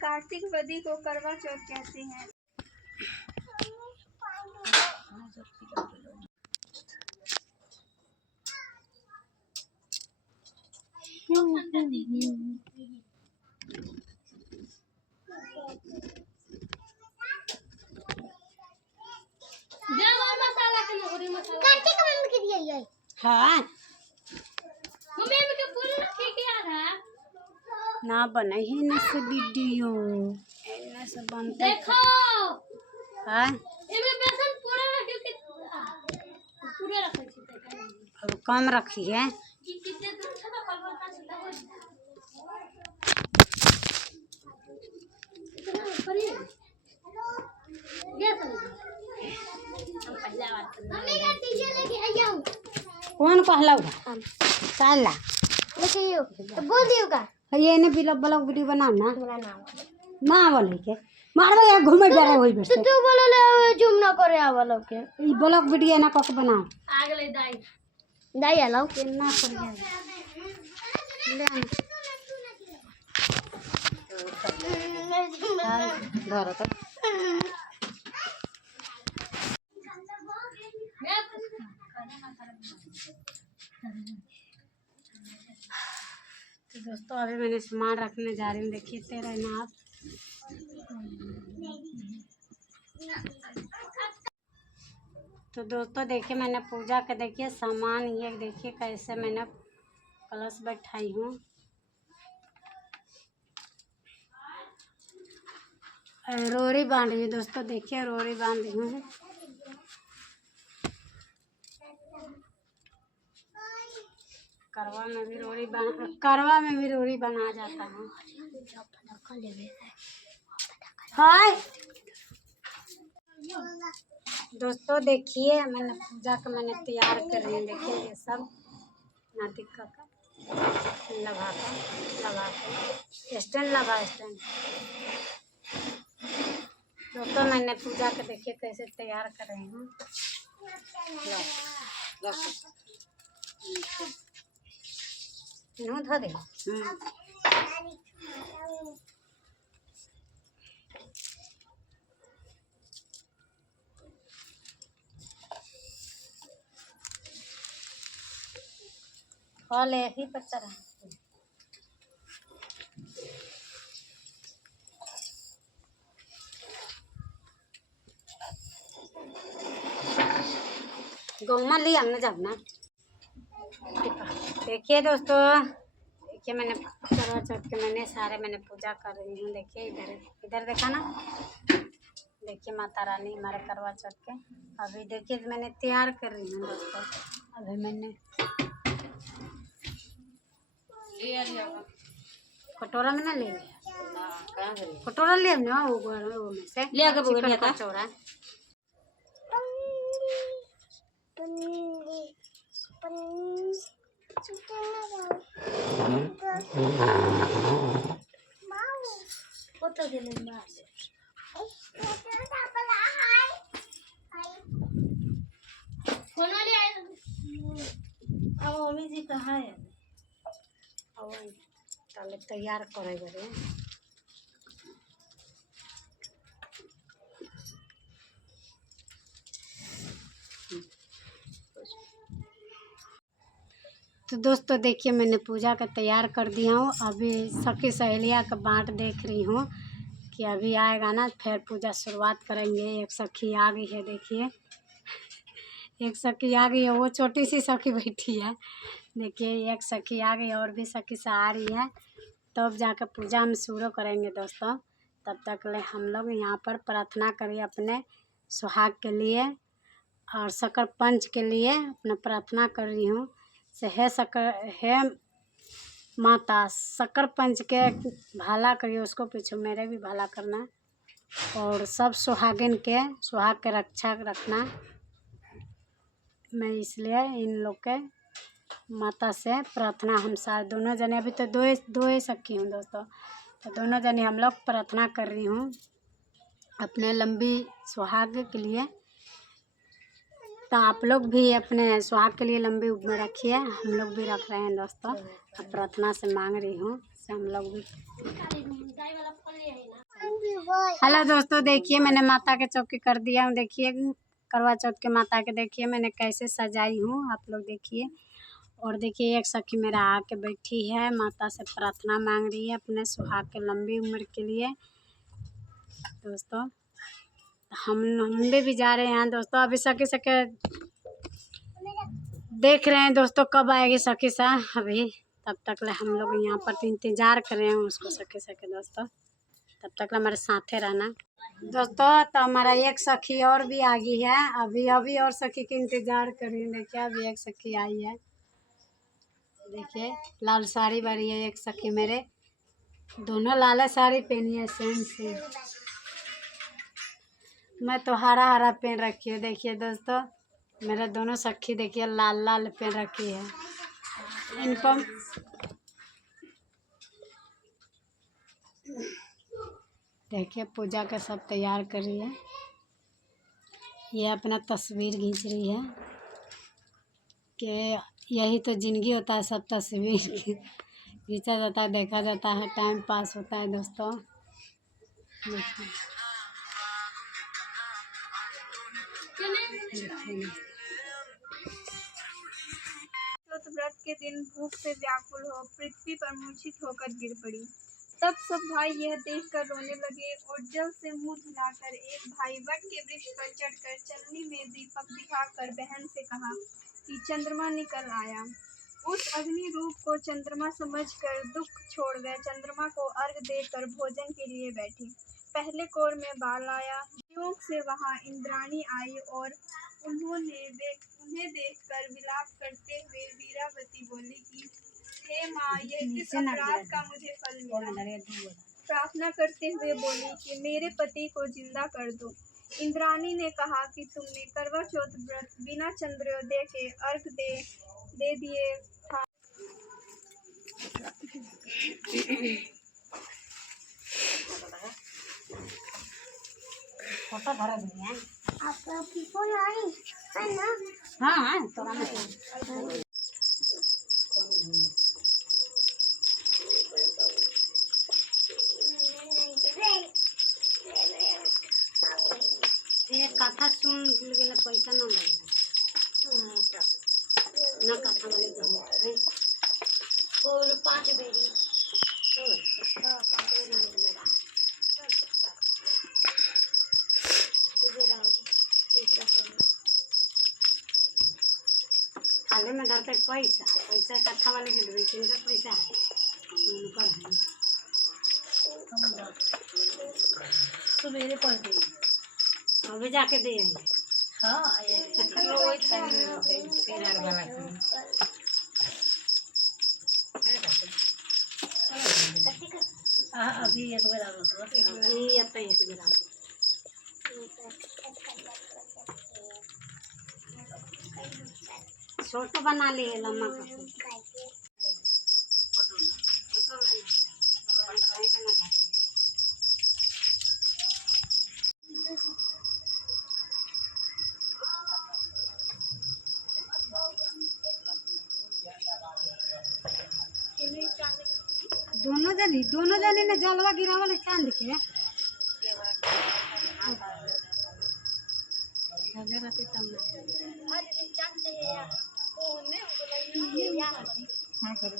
कार्तिक वदी को करवा चौथ कहते हैं। कार्तिक मम्मी के दिया है। हाँ मम्मी के पूरा रखे क्या था ना बने ही न से वीडियो न से बनते देखो हाँ एमे बेसन पूरा रखे के पूरा रखे छी अब कम रखी है कि कितने दूर था तो कल पता चला हो इतना ऊपर ही ये सब हम पहला बार मम्मी का डीजे लेके आया हूं कौन कहला साला लेके आयो तो बोल दियो का ये ने ब्लॉग वीडियो बनाओ ना पूरा नाम मां बोले के मारबो या घूमे जा होई बस तू बोले ले जूम ना करे आवा लोग के ई ब्लॉग वीडियो ना कक बनाओ आगले दाई आलो केना कर ले घर तो तो दोस्तों अभी मैंने सामान रखने जा रही हूँ, देखिए तेरा नाप। तो दोस्तों देखिए मैंने पूजा का देखिए सामान ये देखिए कैसे मैंने कलश बैठाई हूँ। रोड़ी बांध रही हूँ दोस्तों, देखिए रोड़ी बांध रही हूँ। करवा में भी रोड़ी बना जाता है। हाय दोस्तों देखिए मैंने पूजा का तैयार कर रही हूँ। देखिए ये सब नाटिका का लगा के स्टैंड लगा स्टैंड। दोस्तों मैंने पूजा का देखिए कैसे तैयार कर रही हूँ। धो दे फल ही बच्चा रहा। गौमा ले हमने जब ना देखिए दोस्तों, देखिए मैंने करवा चौथ के मैंने पूजा कर रही हूँ। देखिए इधर देखा ना, देखिए माता रानी हमारे करवा चौथ के। अभी देखिए मैंने तैयार कर रही हूँ दोस्तों। अभी मैंने कटोरा में ना ले लिया, कटोरा ले ना वो में से ले के बोल का चौरा फोटो दे ले मां से कौन ले आए अब मम्मी जी कहाँ है और ताले तैयार करे बड़े। तो दोस्तों देखिए मैंने पूजा का तैयार कर दिया हूँ। अभी सखी सहेलिया का बाट देख रही हूँ कि अभी आएगा ना, फिर पूजा शुरुआत करेंगे। एक सखी आ गई है, देखिए एक सखी आ गई है, वो छोटी सी सखी बैठी है। देखिए एक सखी आ गई और भी सखी से आ रही है, तब जाकर पूजा हम शुरू करेंगे दोस्तों। तब तक ले हम लोग यहाँ पर प्रार्थना करिए अपने सुहाग के लिए और शक्कर पंच के लिए अपना प्रार्थना कर रही हूँ से हे माता शक्कर पंच के भला करिए, उसको पीछे मेरे भी भला करना और सब सुहागिन के सुहाग के रक्षा रखना। मैं इसलिए इन लोग के माता से प्रार्थना हम सारे दोनों जने, अभी तो दो ही सखी हूँ दोस्तों, तो दोनों जने हम लोग प्रार्थना कर रही हूँ अपने लंबी सुहाग के लिए। तो आप लोग भी अपने सुहाग के लिए लंबी उम्र रखिए, हम लोग भी रख रहे हैं दोस्तों। अब प्रार्थना से मांग रही हूँ से हम लोग भी। हेलो दोस्तों, देखिए मैंने माता के चौकी कर दिया हूँ। देखिए करवा चौथ के माता के देखिए मैंने कैसे सजाई हूँ, आप लोग देखिए। और देखिए एक सखी मेरा आके बैठी है, माता से प्रार्थना मांग रही है अपने सुहाग के लंबी उम्र के लिए। दोस्तों हम भी जा रहे हैं दोस्तों। अभी सके देख रहे हैं दोस्तों कब आएगी सखी सा। अभी तब तक ले हम लोग यहाँ पर इंतज़ार कर रहे हैं उसको सके दोस्तों। तब तक हमारे साथे रहना दोस्तों। तो हमारा एक सखी और भी आ गई है। अभी और सखी के इंतज़ार कर रही है। देखिए अभी एक सखी आई है। देखिए लाल साड़ी वाली है एक सखी मेरे, दोनों लाल साड़ी पहनी है सेम सेम। मैं तो हरा पहन रखी हूँ। देखिए दोस्तों मेरे दोनों सखी देखिए लाल पहन रखी है। इनको देखिए पूजा का सब तैयार कर रही है। ये अपना तस्वीर खींच रही है कि यही तो ज़िंदगी होता है, सब तस्वीर खींचा जाता है, देखा जाता है, टाइम पास होता है दोस्तों। चौथ व्रत के दिन भूख से व्याकुल हो पृथ्वी पर मूर्छित होकर गिर पड़ी। तब सब भाई यह देखकर रोने लगे और जल से मुंह धुलाकर एक भाई वट के वृक्ष पर चढ़कर चलनी में दीपक दिखाकर बहन से कहा कि चंद्रमा निकल आया। उस अग्नि रूप को चंद्रमा समझकर दुख छोड़ गए चंद्रमा को अर्घ देकर भोजन के लिए बैठे। पहले कोर में बाल आया। योग से वहां इंद्राणी आई और उन्हें देखकर विलाप करते हुए वीरावती बोली कि हे माँ, यह किस अपराध का मुझे फल मिला। प्रार्थना करते हुए बोली कि मेरे पति को जिंदा कर दो। इंद्राणी ने कहा कि तुमने करवा चौथ व्रत बिना चंद्रोदय के अर्घ दे दिए था। फोटो भरा दिए हैं आपकी फोन आई है ना? हाँ तोरा में कथा सुन भूल गए पैसा ना लगेगा ना कथा वाले और 5 बेरी थाले में धरते पैसा कथा वाले के देवे किनका पैसा उनकर है सवेरे पढ़ दी। अभी जाके दे आई। हाँ अभी एक बेर छोटो बना लिए लम्बा का दोनों जने ने जलवा गिरावल चांद के हाँ कर